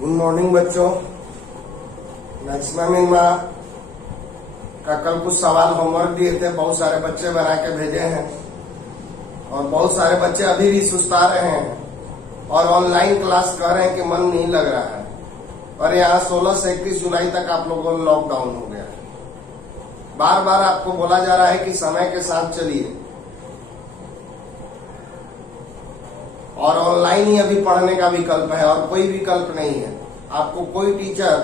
Good morning बच्चों। Maximum का कल कुछ सवाल होमवर्क दिए थे, बहुत सारे बच्चे बना के भेजे हैं और बहुत सारे बच्चे अभी भी सुस्ता रहे हैं और ऑनलाइन क्लास कर रहे हैं कि मन नहीं लग रहा है। और यहाँ 16 से 31 जुलाई तक आप लोगों को लॉकडाउन हो गया है। बार बार आपको बोला जा रहा है कि समय के साथ चलिए और ऑनलाइन ही अभी पढ़ने का विकल्प है और कोई विकल्प नहीं है। आपको कोई टीचर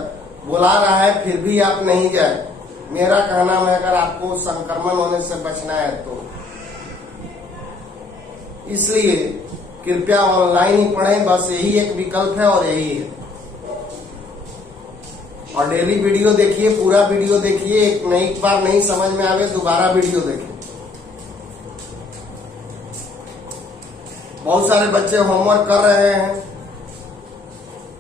बुला रहा है फिर भी आप नहीं जाए। मेरा कहना है अगर आपको संक्रमण होने से बचना है तो इसलिए कृपया ऑनलाइन ही पढ़ें, बस यही एक विकल्प है और यही है। और डेली वीडियो देखिए, पूरा वीडियो देखिए, एक बार नहीं समझ में आवे दोबारा वीडियो देखिए। बहुत सारे बच्चे होमवर्क कर रहे हैं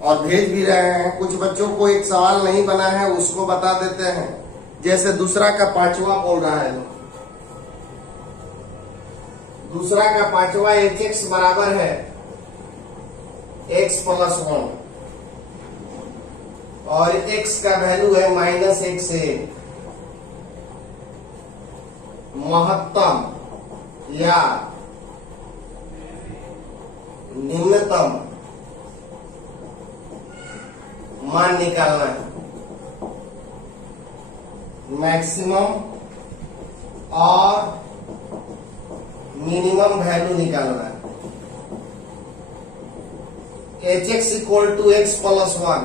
और भेज भी रहे हैं। कुछ बच्चों को एक सवाल नहीं बना है उसको बता देते हैं, जैसे दूसरा का पांचवा बोल रहा है। दूसरा का पांचवा hx बराबर है x प्लस 1 और x का वैल्यू है -1 महत्तम या निम्नतम मान निकालना है। मैक्सिमम और मिनिमम वैल्यू निकालना है। hx equal to x plus 1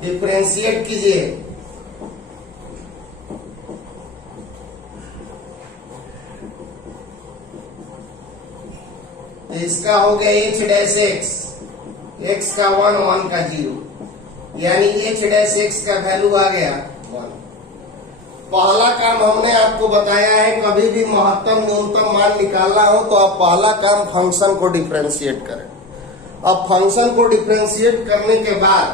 differentiate कीजिए। इसका हो गया h डैश x का 1 1 का 0 यानी h डैश x का वैल्यू आ गया 1। पहला काम हमने आपको बताया है, कभी भी महत्तम न्यूनतम मान निकालना हो तो आप पहला काम फंक्शन को डिफरेंशिएट करें। अब फंक्शन को डिफरेंशिएट करने के बाद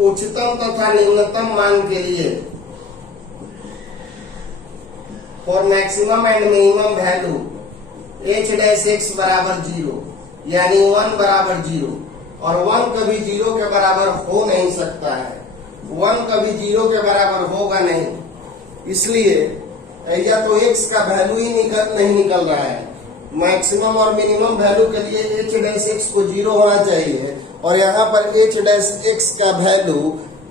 उच्चतम तथा निम्नतम मान के लिए for maximum and minimum value h dash x बराबर 0 यानी 1 बराबर 0 और 1 कभी 0 के बराबर हो नहीं सकता है। 1 कभी 0 के बराबर होगा नहीं, इसलिए या तो x का वैल्यू ही नहीं निकल रहा है। मैक्सिमम और मिनिमम वैल्यू के लिए h डैश x को 0 होना चाहिए और यहाँ पर h डैश x का वैल्यू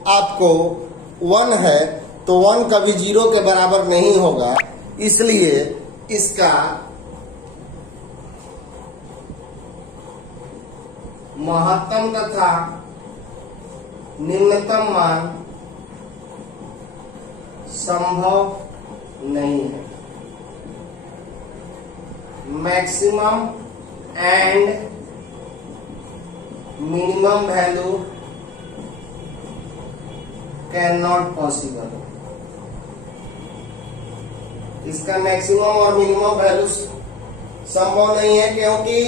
आपको 1 है तो 1 कभी 0 के बराबर नहीं होगा, इसलिए इसका महत्तम तथा निम्नतम मान संभव नहीं है। Maximum and minimum value can not possible. इसका मैक्सिमम और मिनिमम वैल्यू संभव नहीं है क्योंकि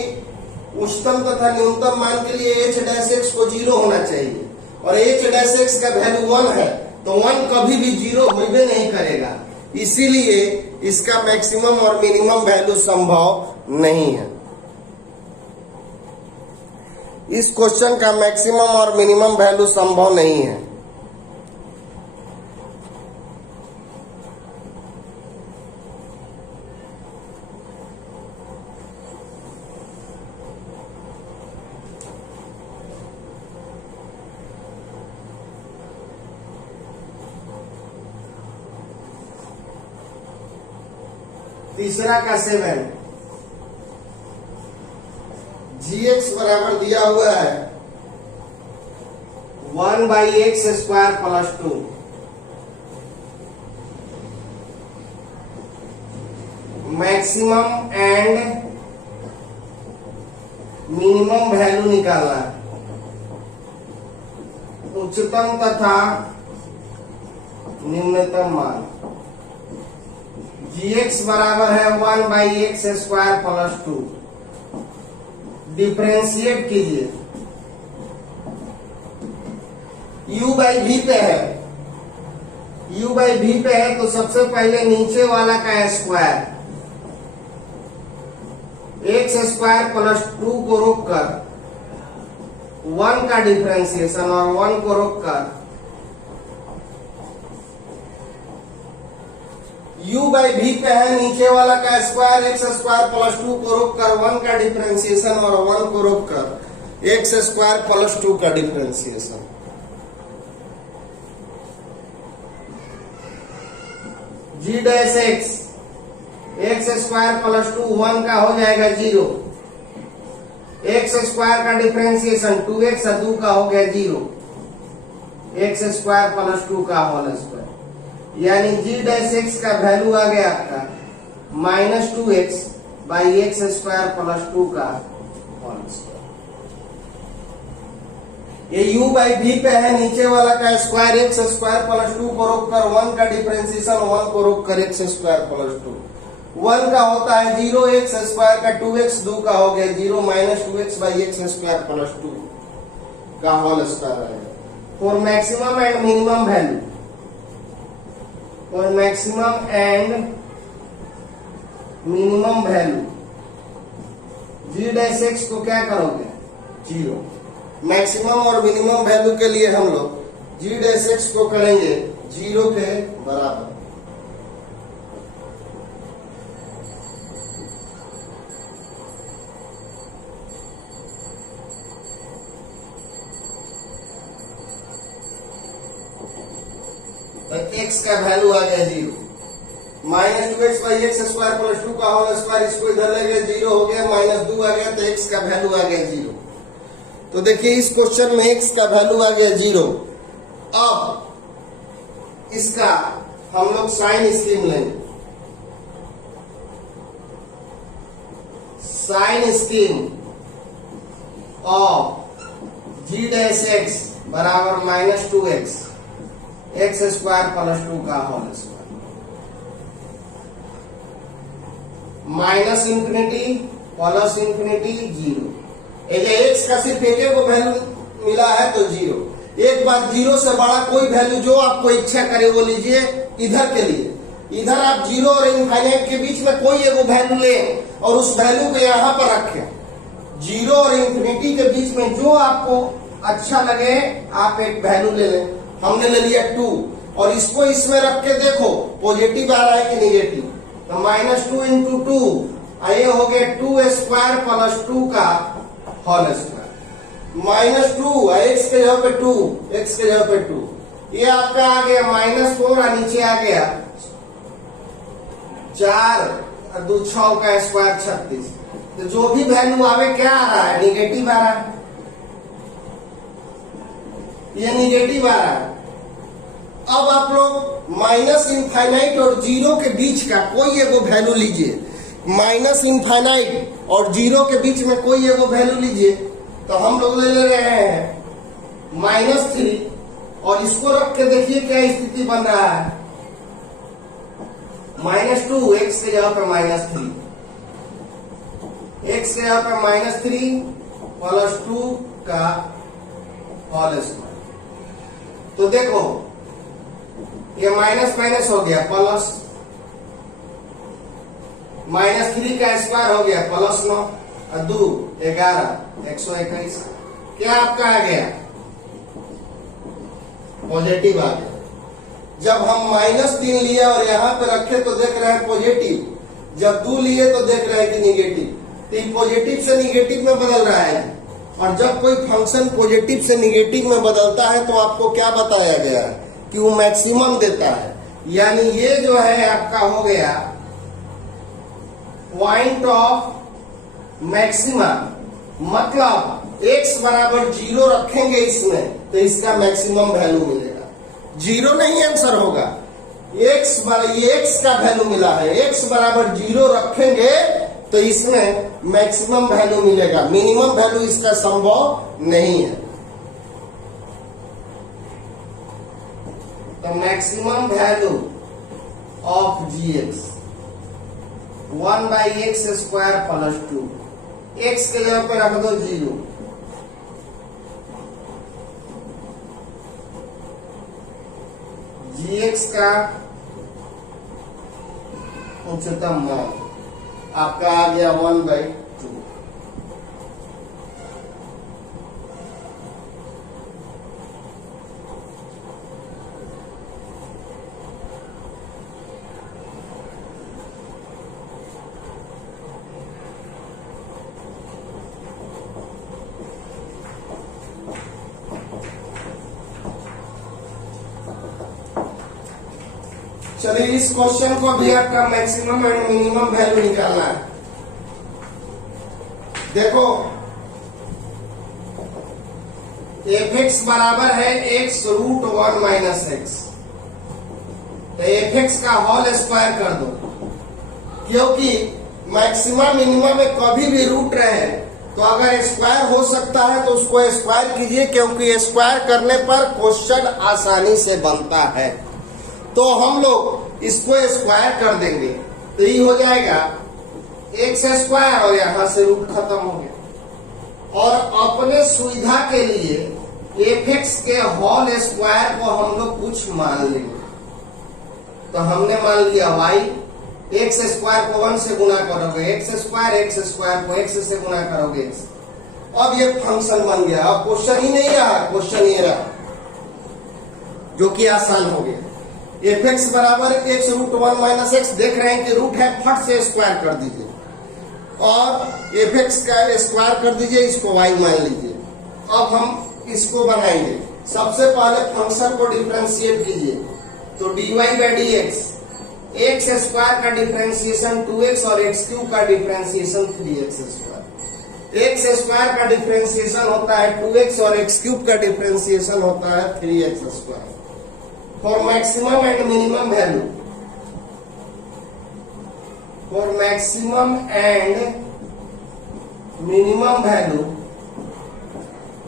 उच्चतम तथा न्यूनतम मान के लिए h डैश x को 0 होना चाहिए और h डैश x का वैल्यू 1 है तो 1 कभी भी 0 होबे नहीं करेगा, इसीलिए इसका मैक्सिमम और मिनिमम वैल्यू संभव नहीं है। इस क्वेश्चन का मैक्सिमम और मिनिमम वैल्यू संभव नहीं है। तीसरा का 7 gx बराबर दिया हुआ है 1/x square plus 2। Maximum and minimum value निकालना है। उच्चतम तथा निम्नतम मान gx बराबर है 1/x स्क्वायर प्लस 2। डिफरेंशिएट कीजिए। u बाई v पे है, u बाई v पे है तो सबसे पहले नीचे वाला का स्क्वायर एक्स स्क्वायर प्लस 2 को रोककर 1 का डिफरेंशिएशन और 1 को रोककर u बाई भी पे है नीचे वाला का स्क्वायर एक्स स्क्वायर प्लस 2 को रोककर 1 का डिफरेंशिएशन और 1 को रोककर एक्स स्क्वायर प्लस 2 का differentiation. G dash x x square plus 2 1 का हो जाएगा 0। एक्स स्क्वायर का डिफरेंशिएशन 2x 2 का हो गया 0। एक्स स्क्वायर प्लस 2 का होल स्क्वायर यानी जी डैश एक्स का वैल्यू आ गया आपका -2x by x square plus 2 का होल स्क्वायर। ये u बाई v पे है नीचे वाला का स्क्वायर एक्स स्क्वायर प्लस 2 को रोककर 1 का डिफरेंशिएशन 1 को रोककर एक्स स्क्वायर प्लस 2। 1 का होता है 0 एक्स स्क्वायर का 2x 2 का हो गया 0 -2x by x square plus 2 का होल स्क्वायर है। For maximum and minimum value और maximum and minimum value g dash x को क्या करोगे 0। मैक्सिमम और मिनिमम वैल्यू के लिए हम लोग जी डैश एक्स को करेंगे 0 के बराबर। तो x का वैल्यू आ गया 0 -2x by x square plus 2 का होल स्क्वायर इसको इधर ले गए 0 हो गया -2 आ गया तो x का वैल्यू आ गया 0। तो देखिए इस क्वेश्चन में x का वैल्यू आ गया 0। अब इसका हम लोग साइन स्कीम लेंगे। Sign scheme of g dash x बराबर -2x एक्स स्क्वायर प्लस 2 का whole square minus infinity plus infinity 0। X का सिर्फ एक को वैल्यू मिला है तो 0। एक बार 0 से बड़ा कोई वैल्यू जो आपको इच्छा करे वो लीजिए। इधर के लिए इधर आप 0 और इनफाइनाइट के बीच में कोई एक वैल्यू लें और उस वैल्यू को यहां पर रखें। 0 और इंफिनिटी के बीच में जो आपको अच्छा लगे आप एक वैल्यू ले लें। हमने ले लिया 2 और इसको इसमें रख के देखो पॉजिटिव आ रहा है कि निगेटिव। तो -2 इंटू 2 ये हो गया 2 स्क्वायर प्लस 2 का होल स्क्वायर -2 एक्स के जगह पे 2 एक्स के जगह पे 2 ये आपका आ गया -4 और नीचे आ गया 4 और 2 6 का स्क्वायर 36। तो जो भी वैल्यू आवे क्या आ रहा है निगेटिव आ रहा है। ये निगेटिव आ रहा है। अब आप लोग माइनस इनफाइनाइट और 0 के बीच का कोई एगो वैल्यू लीजिए। माइनस इनफाइनाइट और 0 के बीच में कोई एगो वैल्यू लीजिए। तो हम लोग ले रहे हैं -3 और इसको रख के देखिए क्या स्थिति बन रहा है। -2 एक्स के जगह पर -3 एक्स के जगह पर -3 प्लस 2 का होल स्क्वायर। तो देखो ये माइनस माइनस हो गया प्लस -3 का स्क्वायर हो गया +9 और 2 11 121 क्या आपका आ गया पॉजिटिव आ गया। जब हम -3 लिए और यहाँ पे रखे तो देख रहे हैं पॉजिटिव। जब 2 लिए तो देख रहे हैं कि निगेटिव। तो पॉजिटिव से निगेटिव में बदल रहा है। और जब कोई फंक्शन पॉजिटिव से निगेटिव में बदलता है तो आपको क्या बताया गया है कि वो मैक्सिमम देता है। यानी ये जो है आपका हो गया पॉइंट ऑफ मैक्सिमम। मतलब x बराबर 0 रखेंगे इसमें तो इसका मैक्सिमम वैल्यू मिलेगा। 0 नहीं आंसर होगा। x का वैल्यू मिला है। x बराबर 0 रखेंगे तो इसमें मैक्सिमम वैल्यू मिलेगा। मिनिमम वैल्यू इसका संभव नहीं है। तो maximum value of gx 1 by x square plus 2 x के जगह पे रख दो 0। gx का उच्चतम मान आपका आ गया 1 बाई 2। चलिए इस क्वेश्चन को भी आपका मैक्सिमम एंड मिनिमम वैल्यू निकालना है। देखो f(x) बराबर है x√1 माइनस x, तो f(x) का होल स्क्वायर कर दो, क्योंकि मैक्सिमम मिनिमम में कभी भी रूट रहे तो अगर स्क्वायर हो सकता है तो उसको स्क्वायर कीजिए, क्योंकि स्क्वायर करने पर क्वेश्चन आसानी से बनता है। तो हम लोग इसको स्क्वायर कर देंगे, तो ये हो जाएगा x स्क्वायर और यहां से रूट खत्म हो गया। और अपने सुविधा के लिए f(x) के होल स्क्वायर को हम लोग कुछ मान लेंगे। तो हमने मान लिया y, x स्क्वायर को 1 से गुना करोगे x स्क्वायर को x से गुना करोगे x। अब ये फंक्शन बन गया। अब क्वेश्चन ही नहीं रहा, क्वेश्चन ये रहा, जो कि आसान हो गया। f(x) बराबर x√1 माइनस x, देख रहे हैं कि रूट है, फट से स्क्वायर कर दीजिए और f(x) का स्क्वायर कर दीजिए, इसको y मान लीजिए। अब हम इसको बनाएंगे। सबसे पहले फंक्शन को डिफरेंशिएट कीजिए, तो dy by dx, x square का डिफरेंशिएशन 2x और x³ का differentiation 3x square. x square का डिफरेंशिएशन होता है 2x और x³ का डिफरेंशिएशन होता है 3x square. For maximum and minimum value, for maximum and minimum value,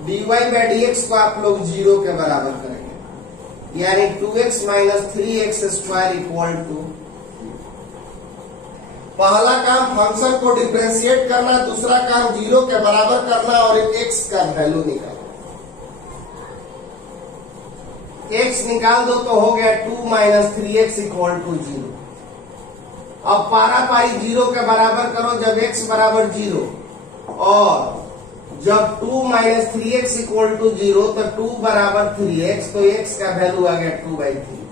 dy by dx को आप लोग 0 के बराबर करेंगे, यानी 2x minus 3x square equal to. पहला काम फंक्शन को डिफरेंशिएट करना, दूसरा काम 0 के बराबर करना और x का वैल्यू निकालना। x निकाल दो तो हो गया 2 माइनस 3x इक्वल टू 0। अब पारा पारी 0 के बराबर करो जब x बराबर 0, और जब 2 माइनस 3x इक्वल टू 0 तो 2 बराबर 3x, तो x का वैल्यू आ गया 2/3।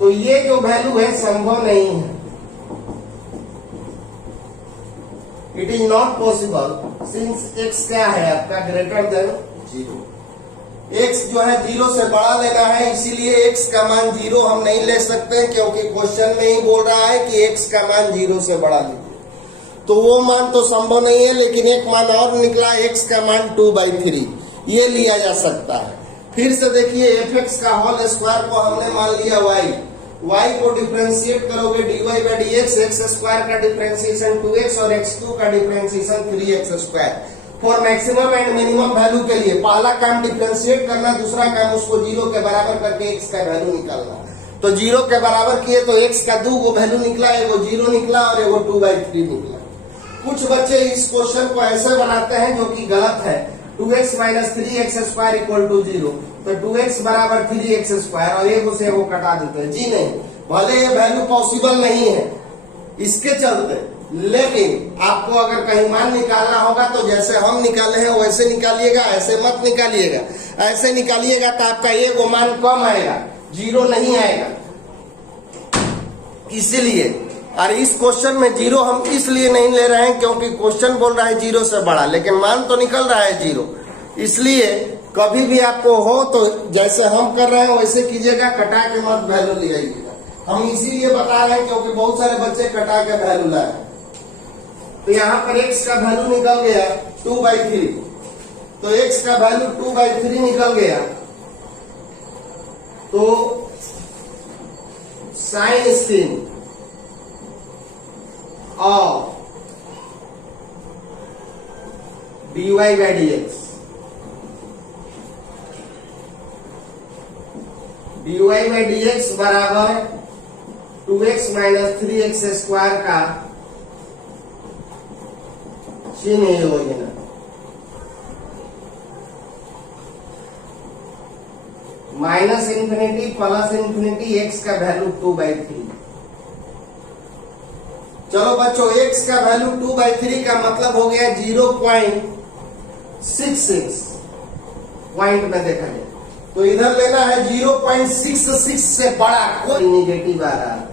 तो ये जो वैल्यू है संभव नहीं है, it is not possible since x क्या है आपका ग्रेटर देन 0। x जो है 0 से बड़ा लेना है, इसीलिए x का मान 0 हम नहीं ले सकते, क्योंकि क्वेश्चन में ही बोल रहा है कि x का मान 0 से बड़ा लीजिए। तो वो मान तो संभव नहीं है, लेकिन एक मान और निकला, x का मान 2/3, ये लिया जा सकता है। फिर से देखिए f(x) का होल स्क्वायर को हमने मान लिया y को डिफरेंशिएट करोगे dy by dx, x square का डिफरेंशिएशन 2x और x³ का differentiation 3x square. For maximum and minimum value के लिए पहला काम डिफरेंशिएट करना, दूसरा काम उसको 0 के बराबर करके x का वैल्यू निकालना। तो 0 के बराबर किए तो x का 2 वैल्यू निकला, एगो 0 निकला और एगो 2/3 निकला। कुछ बच्चे इस क्वेश्चन को ऐसे बनाते हैं जो कि गलत है, 2x minus 3x square equal to 0, तो 2x बराबर 3x स्क्वायर और एगो से एगो कटा देते हैं। जी नहीं, भले ये वैल्यू पॉसिबल नहीं है इसके चलते, लेकिन आपको अगर कहीं मान निकालना होगा तो जैसे हम निकाले हैं वैसे निकालिएगा, ऐसे मत निकालिएगा। ऐसे निकालिएगा तो आपका एगो मान कम आएगा, 0 नहीं आएगा। इसीलिए और इस क्वेश्चन में 0 हम इसलिए नहीं ले रहे हैं क्योंकि क्वेश्चन बोल रहा है 0 से बड़ा, लेकिन मान तो निकल रहा है 0। इसलिए कभी भी आपको हो तो जैसे हम कर रहे हैं वैसे कीजिएगा, कटा के मत वैल्यू ले आइएगा। हम इसीलिए बता रहे हैं क्योंकि बहुत सारे बच्चे कटा के वैल्यू लाए। तो यहाँ पर x का वैल्यू निकल गया 2/3, तो x का वैल्यू 2/3 निकल गया, तो साइन स्क्रीन और dy by dx, dy by dx बराबर 2x माइनस 3x स्क्वायर का चिन्ह योजना। Minus infinity plus infinity, x का वैल्यू 2/3। चलो बच्चों, x का वैल्यू 2/3 का मतलब हो गया 0.66 पॉइंट में देखा जाए तो इधर लेना है 0.66 से बड़ा कोई निगेटिव आ रहा है।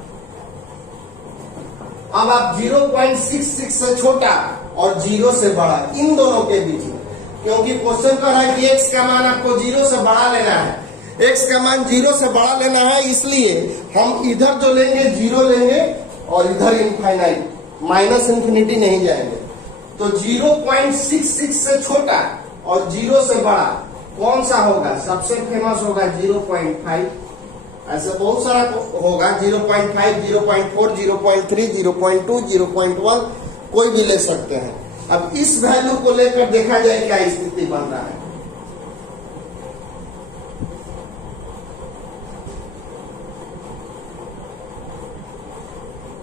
अब आप 0.66 से छोटा और 0 से बड़ा इन दोनों के बीच में, क्योंकि क्वेश्चन कर रहा है कि x का मान आपको 0 से बड़ा लेना है, x का मान 0 से बड़ा लेना है, इसलिए हम इधर जो लेंगे 0 लेंगे और इधर इनफाइनाइट माइनस इन्फिनिटी नहीं जाएंगे। तो 0.66 से छोटा और 0 से बड़ा कौन सा होगा? सबसे फेमस होगा 0.5। ऐसे बहुत सारा होगा, 0.5, 0.4, 0.3, 0.2, 0.1 कोई भी ले सकते हैं। अब इस वैल्यू को लेकर देखा जाए क्या स्थिति बन रहा है।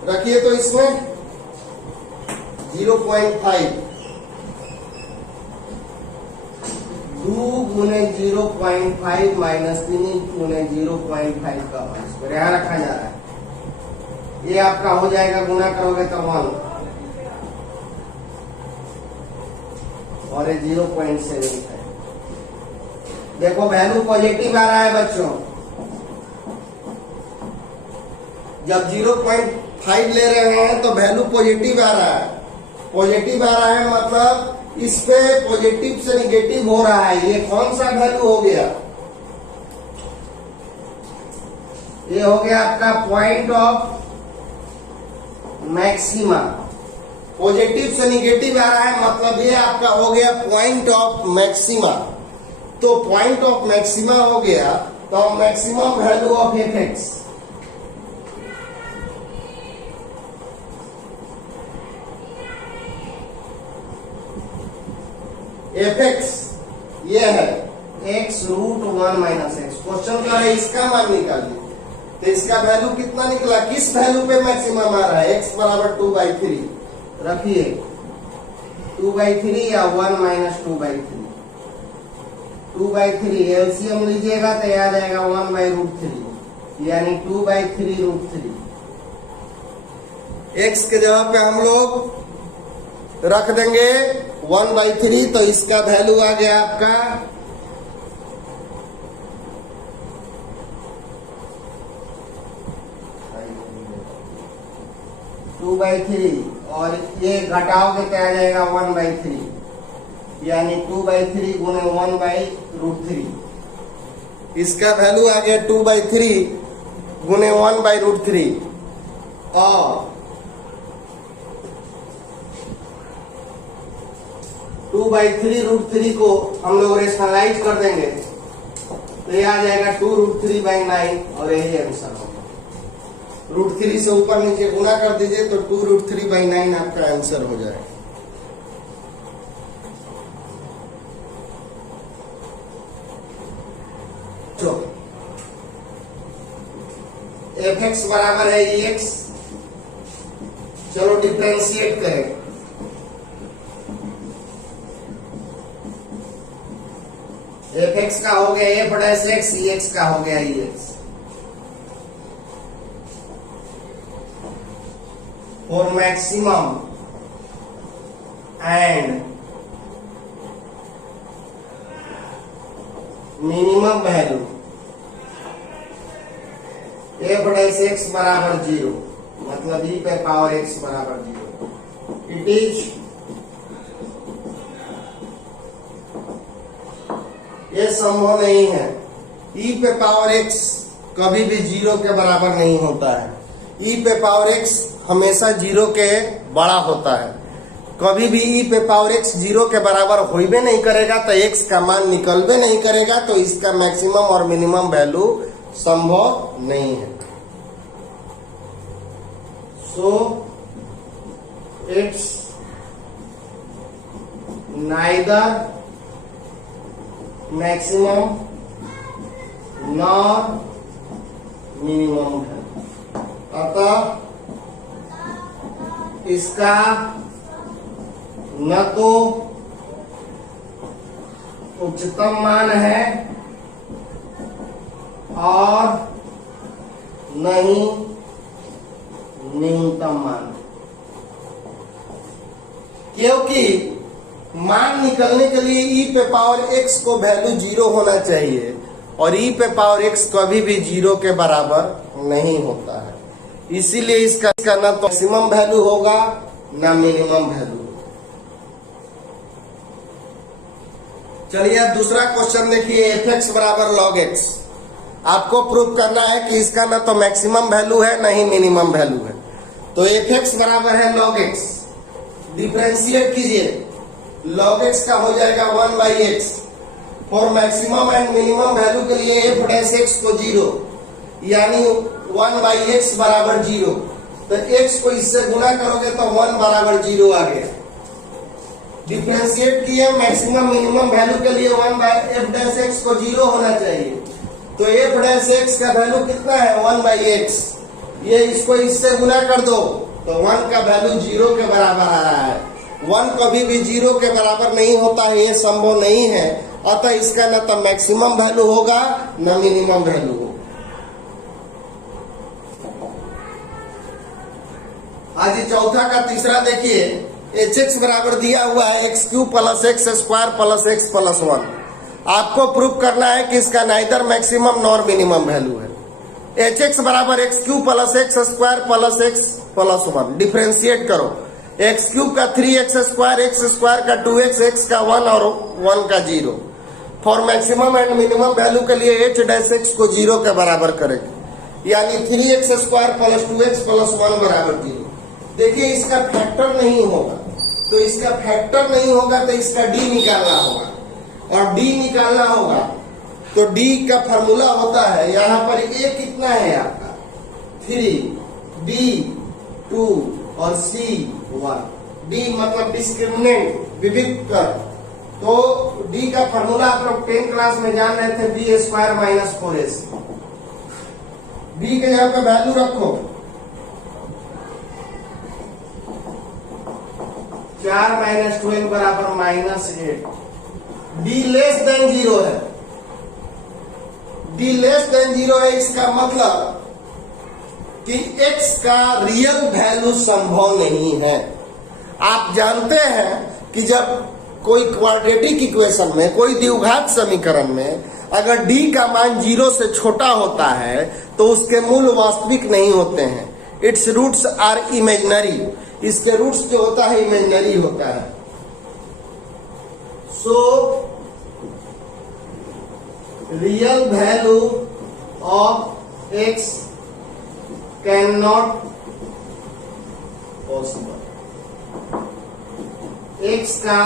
रखिए तो इसमें 0.5 2 गुने 0.5 माइनस 3 गुने 0.5 का स्क्वायर यहां रखा जा रहा है। ये आपका हो जाएगा, गुना करोगे तो 1 और ये 0.7 है। देखो वैल्यू पॉजिटिव आ रहा है बच्चों। जब 0.5 ले रहे हैं तो वैल्यू पॉजिटिव आ रहा है। पॉजिटिव आ रहा है मतलब इस पे पॉजिटिव से निगेटिव हो रहा है। ये कौन सा वैल्यू हो गया? ये हो गया आपका पॉइंट ऑफ मैक्सिमा। पॉजिटिव से निगेटिव आ रहा है मतलब ये आपका हो गया पॉइंट ऑफ मैक्सिमा। तो पॉइंट ऑफ मैक्सिमा हो गया तो maximum value of F x. F x ये है x√1 माइनस एक्स। क्वेश्चन का है इसका मान निकालिए, तो इसका वैल्यू कितना निकला? किस वैल्यू पे मैक्सिमम आ रहा है? x बराबर 2/3 रखिए, 2/3 या 1 माइनस 2/3। 2/3 एलसीएम लीजिएगा तो याद आएगा 1/√3 यानी 2/3√3। x के जगह पे हम लोग रख देंगे 1/3, तो इसका वैल्यू आ गया आपका 2/3 और ये घटाओगे तो आ जाएगा 1/3 यानी 2/3 गुने 1/√3। इसका वैल्यू आ गया 2/3 गुने 1/√3 और 2/3√3 को हम लोग रेशनलाइज कर देंगे तो ये आ जाएगा 2√3/9 और यही आंसर होगा। √3 से ऊपर नीचे गुना कर दीजिए तो 2√3/9 आपका आंसर हो जाएगा। तो f(x) बराबर है ex। चलो डिफरेंशिएट करें। f(x) का हो गया f'(x), ex का हो गया ex। For maximum and minimum value f'(x) बराबर 0 मतलब e पे पावर x बराबर 0। इट इज ये संभव नहीं है। e पे पावर x कभी भी 0 के बराबर नहीं होता है। e पे पावर x हमेशा 0 के बड़ा होता है। कभी भी e पे पावर x 0 के बराबर होइबे नहीं करेगा तो x का मान निकलबे नहीं करेगा, तो इसका मैक्सिमम और मिनिमम वैल्यू संभव नहीं है। So it's neither maximum nor minimum है। अतः इसका न तो उच्चतम मान है और न ही न्यूनतम मान। क्योंकि मान निकलने के लिए ई पे पावर x को वैल्यू 0 होना चाहिए और ई पे पावर x कभी भी 0 के बराबर नहीं होता है। इसीलिए इसका ना तो मैक्सिमम वैल्यू होगा ना मिनिमम वैल्यू। चलिए अब दूसरा क्वेश्चन देखिए, fx बराबर log x। आपको प्रूव करना है कि इसका ना तो मैक्सिमम वैल्यू है ना ही मिनिमम वैल्यू है। तो fx बराबर है log x, डिफरेंशिएट कीजिए, log x का हो जाएगा 1/x। For maximum and minimum value के लिए f डैश x को 0 यानी 1/x बराबर 0। तो x को इससे गुणा करोगे तो 1 बराबर 0 आ गया। डिफरेंशिएट किए, मैक्सिमम मिनिमम वैल्यू के लिए 1/f डैश x को 0 होना चाहिए। तो f डैश x का वैल्यू कितना है 1/x। ये इसको इससे गुणा कर दो तो 1 का वैल्यू 0 के बराबर आ रहा है। 1 कभी भी 0 के बराबर नहीं होता है, ये संभव नहीं है। अतः इसका न तो मैक्सिमम वैल्यू होगा न मिनिमम वैल्यू होगा। आज चौथा का तीसरा देखिए, hx बराबर दिया हुआ है x³ plus x² plus x plus 1। आपको प्रूव करना है कि इसका neither maximum nor minimum value है। hx बराबर x³ plus x² plus x plus 1। Differentiate करो, x³ का 3x², x² का 2x, x का 1 और 1 का 0। For maximum and minimum value के लिए h डैश x को 0 के बराबर करेंगे, यानी 3x² प्लस 2x प्लस 1 बराबर 0। देखिए इसका फैक्टर नहीं होगा, तो इसका फैक्टर नहीं होगा तो इसका d निकालना होगा, और d निकालना होगा तो d का फॉर्मूला होता है, यहाँ पर a कितना है आपका 3, b 2 और c 1। d मतलब डिस्क्रिमिनेंट, विविध कर। तो d का फॉर्मूला आप लोग 10th क्लास में जान रहे थे, b² माइनस 4ac। b के यहाँ पे वैल्यू रखो 4 माइनस 12 बराबर -8। d लेस देन 0 है, d लेस देन 0 है। इसका मतलब कि x का रियल वैल्यू संभव नहीं है। आप जानते हैं कि जब कोई क्वाड्रेटिक इक्वेशन में, कोई द्विघात समीकरण में अगर d का मान 0 से छोटा होता है तो उसके मूल वास्तविक नहीं होते हैं। इट्स रूट्स आर इमेजिनरी, इसके रूट्स जो होता है इमेजिनरी होता है। So real value of x can not possible. x का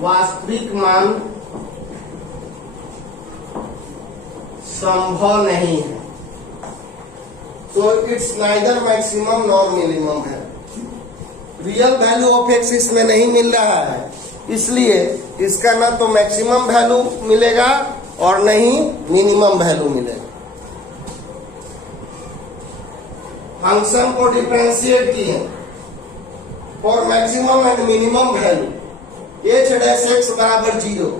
वास्तविक मान संभव नहीं है। तो it's neither maximum nor minimum है। रियल वैल्यू ऑफ x इसमें नहीं मिल रहा है, इसलिए इसका ना तो मैक्सिमम वैल्यू मिलेगा और न ही मिनिमम वैल्यू मिलेगा। फंक्शन को डिफरेंशिएट किए for maximum and minimum value, h dash x बराबर 0,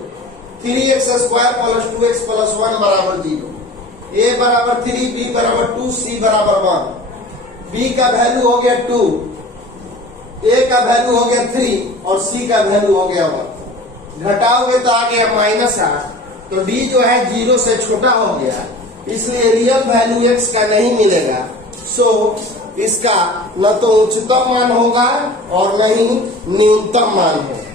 3x² प्लस 2x प्लस 1 बराबर 0, a बराबर 3, b बराबर 2, c बराबर 1। b का वैल्यू हो गया 2, a का वैल्यू हो गया 3 और c का वैल्यू हो गया 1। घटाओगे तो आ गया -8। तो d जो है 0 से छोटा हो गया, इसलिए रियल वैल्यू x का नहीं मिलेगा। सो इसका न तो उच्चतम मान होगा और न ही न्यूनतम मान होगा।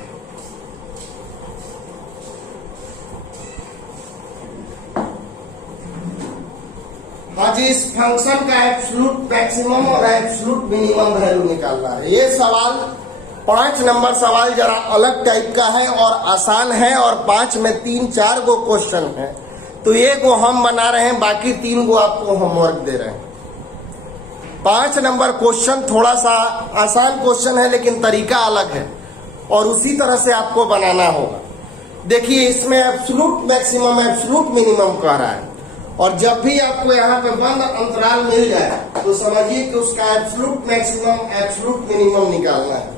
आज इस फंक्शन का एब्सोल्यूट मैक्सिमम और एब्सोल्यूट मिनिमम वैल्यू निकालना है। ये सवाल 5 नंबर सवाल जरा अलग टाइप का है और आसान है, और 5 में 3-4 गो क्वेश्चन है। तो ये को हम बना रहे हैं, बाकी 3 गो आपको होमवर्क दे रहे हैं। 5 नंबर क्वेश्चन थोड़ा सा आसान क्वेश्चन है, लेकिन तरीका अलग है और उसी तरह से आपको बनाना होगा। देखिए इसमें एब्सोल्यूट मैक्सिमम एब्सोल्यूट मिनिमम कह रहा है, और जब भी आपको यहाँ पे बंद अंतराल मिल जाए तो समझिए कि उसका एब्सोल्यूट मैक्सिमम एब्सोल्यूट मिनिमम निकालना है।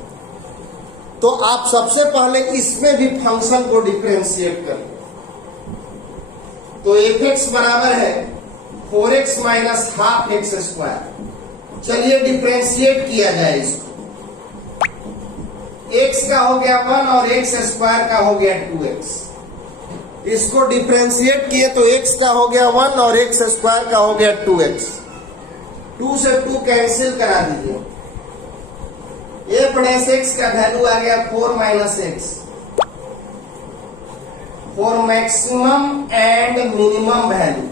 तो आप सबसे पहले इसमें भी फंक्शन को डिफरेंशिएट करें। तो f(x) बराबर है 4x माइनस हाफ x²। चलिए डिफरेंशिएट किया जाए इसको। x का हो गया 1 और x स्क्वायर का हो गया 2x। इसको डिफरेंशिएट किए तो x का हो गया 1 और x स्क्वायर का हो गया 2x। 2 से 2 कैंसिल करा दीजिए। a प्लस x का वैल्यू आ गया 4 minus x for maximum and minimum value.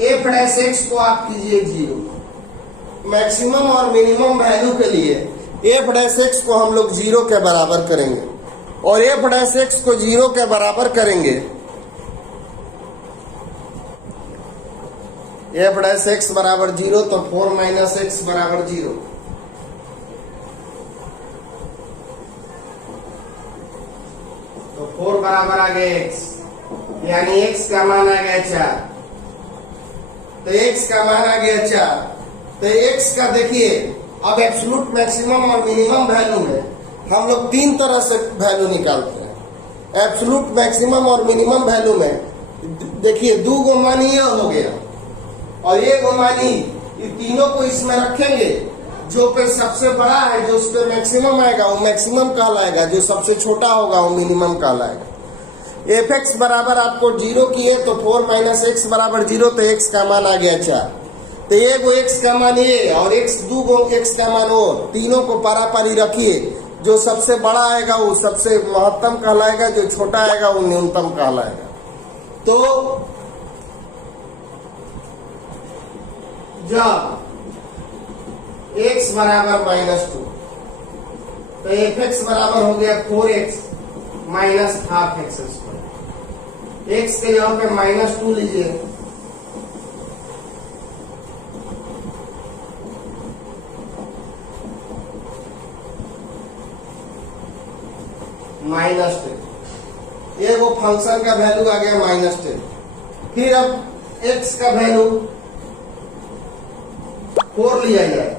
a plus x को आप कीजिए 0। मैक्सिमम और मिनिमम वैल्यू के लिए a प्लस x को हम लोग 0 के बराबर करेंगे और a प्लस x को 0 के बराबर करेंगे। a प्लस x बराबर 0 तो 4 माइनस x बराबर 0। तो 4 बराबर आ गया x, यानी x का मान आ गया 4। तो x का मान आ गया 4। तो x का देखिए, अब एब्सोल्यूट मैक्सिमम और मिनिमम वैल्यू में हम लोग 3 तरह से वैल्यू निकालते हैं। एब्सोल्यूट मैक्सिमम और मिनिमम वैल्यू में देखिए 2 गो मान ये हो गया और 1 गो मान ये तीनों को इसमें रखेंगे। जो पे सबसे बड़ा है, जो उस पे मैक्सिमम आएगा वो मैक्सिमम कहलाएगा, जो सबसे छोटा होगा वो मिनिमम कहलाएगा। एफ एक्स बराबर आपको 0 किए तो 4 माइनस एक्स बराबर 0, तो x का मान आ गया 4। तो 1 गो x का मान ये और 2 गो x का मान वो, तीनों को पारापारी रखिए। जो सबसे बड़ा आएगा वो सबसे महत्तम कहलाएगा, जो छोटा आएगा वो न्यूनतम कहलाएगा। तो जब x बराबर -2 तो एफ एक्स बराबर हो गया 4x minus half x square. x के यहाँ पे -2 लीजिए, -10। ये वो फंक्शन का वैल्यू आ गया -10। फिर अब x का वैल्यू 4 लिया जाए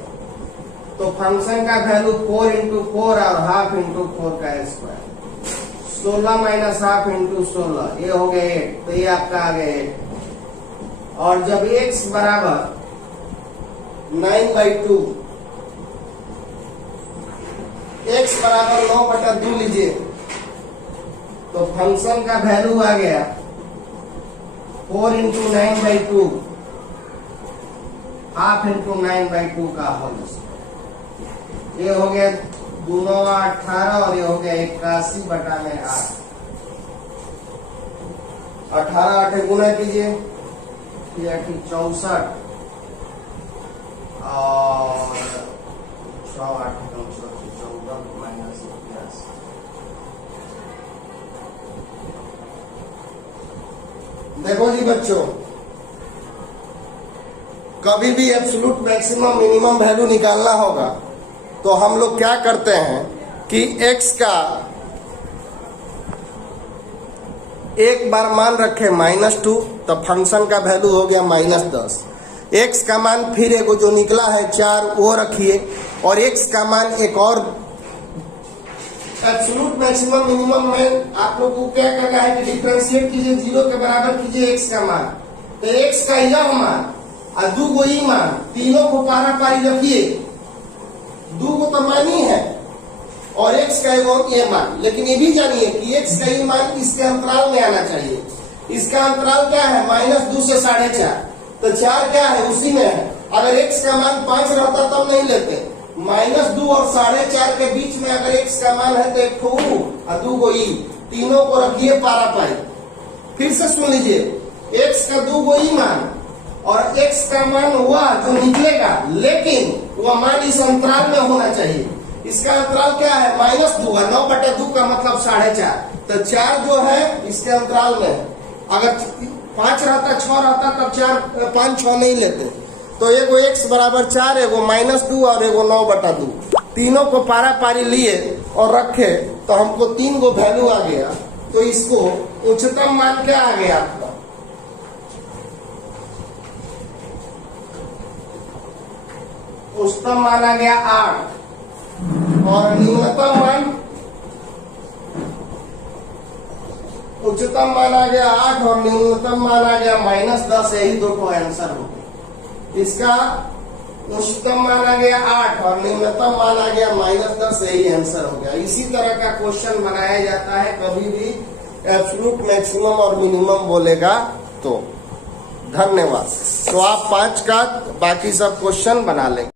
तो फंक्शन का वैल्यू 4 इंटू 4 और हाफ इंटू 4 का स्क्वायर। 16 माइनस हाफ इंटू 16, ये हो गया 8। तो ये आपका आ गया 8। और जब x बराबर 9/2, x बराबर 9/2 लीजिए तो फंक्शन का वैल्यू आ गया 4 इंटू 9/2 हाफ इंटू 9/2 का होल। ये हो गया 2 9 18 और ये हो गया 81/8। 18 8 गुना कीजिए, 64 और 6 8 14 माइनस 81। देखो जी बच्चों, कभी भी एब्सोल्यूट मैक्सिमम मिनिमम वैल्यू निकालना होगा तो हम लोग क्या करते हैं कि x का एक बार मान रखे -2 तो फंक्शन का वैल्यू हो गया -10। x का मान फिर एगो जो निकला है 4 वो रखिए और x का मान एक और एब्सोल्यूट मैक्सिमम मिनिमम में आप लोग को क्या करना है कि डिफरेंशिएट कीजिए, 0 के बराबर कीजिए x का मान। तो x का यह मान और 2 गो ई मान, तीनों को पारापारी रखिए। 2 गो तो मान ही है और x का एगो ये मान, लेकिन ये भी जानिए कि x का ये मान इसके अंतराल में आना चाहिए। इसका अंतराल क्या है? -2 से 4.5। तो 4 क्या है? उसी में है। अगर x का मान 5 रहता तब नहीं लेते। -2 और 4.5 के बीच में अगर x का मान है तो 1 ठो और 2 गो ई, तीनों को रखिए पारापारी। फिर से सुन लीजिए, x का 2 गो ई मान और x का मान हुआ जो निकलेगा, लेकिन वह मान इस अंतराल में होना चाहिए। इसका अंतराल क्या है? -2 और 9/2 का मतलब 4.5। तो 4 जो है इसके अंतराल में है। अगर 5 रहता 6 रहता तब 4 5 6 नहीं लेते। तो एगो x बराबर 4, एगो -2 और एगो 9/2, तीनों को पारापारी लिए और रखे तो हमको 3 गो वैल्यू आ गया। तो इसको उच्चतम मान क्या आ गया आपका? उच्चतम मान आ गया 8 और न्यूनतम मान, उच्चतम मान आ गया 8 और न्यूनतम मान आ गया -10। यही दो को आंसर हो गया। इसका उच्चतम माना गया 8 और निम्नतम माना गया -10, यही आंसर हो गया। इसी तरह का क्वेश्चन बनाया जाता है कभी भी एब्सोल्यूट मैक्सिमम और मिनिमम बोलेगा तो। धन्यवाद। तो आप 5 का बाकी सब क्वेश्चन बना लेंगे।